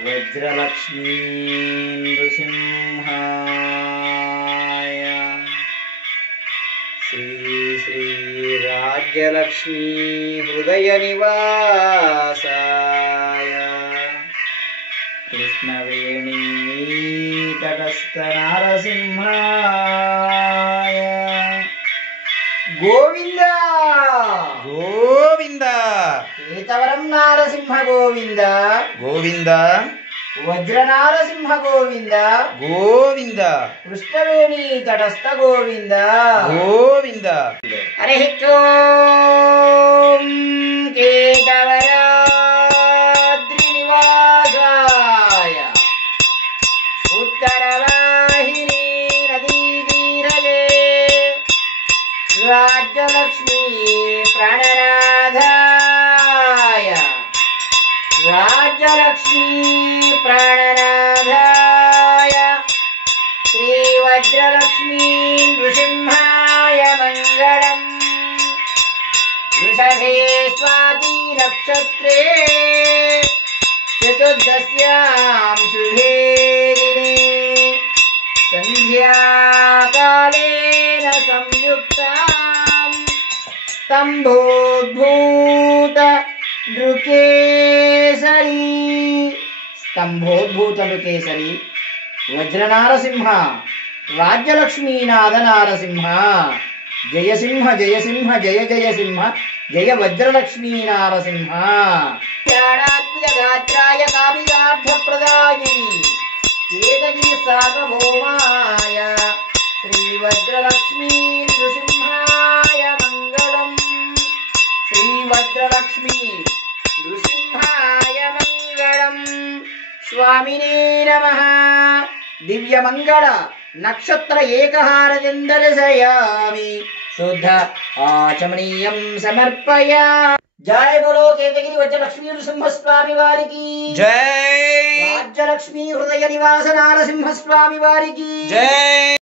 वज्रलक्ष्मी नृसिंहाय श्री श्री राज्यलक्ष्मी हृदय निवासाय कृष्णवेणी तटस्थ नारसिंहाय गोविंद गोविंद केतवरं नारसिंह गोविंद गोविंद वज्र नारसिंह गोविंद गोविंद कृष्णवेणी तटस्थ गोविंद गोविंद हरिः ओम केदाराद्रिनिवासाय उत्तरवाहिनी नदीतीरे राज्यलक्ष्मी प्राणनाथाय राज्यलक्ष्मी प्राणनाथाय श्री वज्रलक्ष्मी नृसिंहाय मंगलम् वृषभे स्वाति नक्षत्रे चतुर्दश्यां शुभे दिने संध्याकालेन संयुक्तां स्तम्भोद्भूत नृकेसरी वज्र नारसिंह राज्यलक्ष्मीनाथ नारसिंह जय सिंह जय सिंह जय जय सिंह जय वज्रलक्ष्मी नारसिंह गात्राय कामितार्थप्रदायिनि केतगिरि सार्वभौमाय श्री वज्रलक्ष्मी नृसिंहाय मंगलम् श्री वज्रलक्ष्मी नृसिंहाय मंगलम् स्वामिने नमः दिव्य मंगल नक्षत्र एकहारतिं दर्शयामि शुद्ध आचमनीयं समर्पया। जय बोलो केतगिरि वज्रलक्ष्मी नृसिंह स्वामी वारिकी जय राज्यलक्ष्मी हृदय निवास नारसिंह स्वामी वारिकी जय।